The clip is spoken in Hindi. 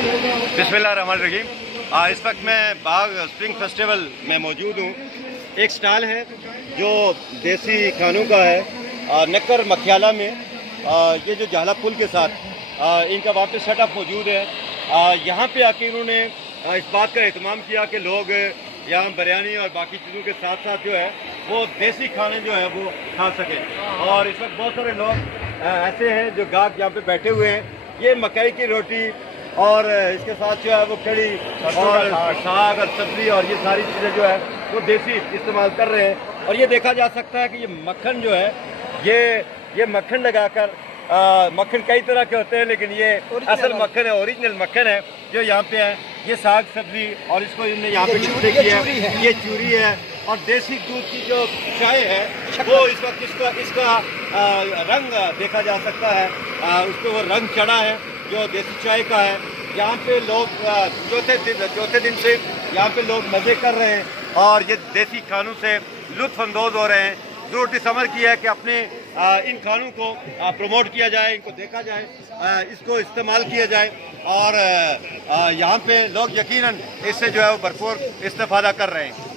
बिस्मिल्लाहिर्रहमानिर्रहीम। इस वक्त मैं बाग स्प्रिंग फेस्टिवल में मौजूद हूँ। एक स्टॉल है जो देसी खानों का है, नक्कर मखियाला में। ये जो जाला पुल के साथ इनका वहाँ पे सेटअप मौजूद है। यहाँ पे आके इन्होंने इस बात का एहतमाम किया कि लोग यहाँ बिरयानी और बाकी चीज़ों के साथ साथ जो है वो देसी खाने जो है वो खा सकें। और इस वक्त बहुत सारे लोग ऐसे हैं जो गाहक यहाँ पे बैठे हुए हैं। ये मकई की रोटी और इसके साथ जो है वो कड़ी और साग और सब्जी और ये सारी चीज़ें जो है वो देसी इस्तेमाल कर रहे हैं। और ये देखा जा सकता है कि ये मक्खन जो है ये मक्खन लगाकर, मक्खन कई तरह के होते हैं लेकिन ये असल मक्खन है, ओरिजिनल मक्खन है जो यहाँ पे है। ये साग सब्जी और इसको इन्होंने यहाँ पे मिक्स किया है। ये चूरी है और देसी दूध की जो चाय है वो इस वक्त इसका रंग देखा जा सकता है। उस पर वो रंग चढ़ा है जो देसी चाय का है। यहाँ पे लोग चौथे दिन से यहाँ पे लोग मज़े कर रहे हैं और ये देसी खानों से लुत्फ़अंदोज़ हो रहे हैं। ज़रूरत इस अमर की है कि अपने इन खानों को प्रमोट किया जाए, इनको देखा जाए, इसको इस्तेमाल किया जाए और यहाँ पे लोग यकीनन इससे जो है वो भरपूर इस्तेफ़ादा कर रहे हैं।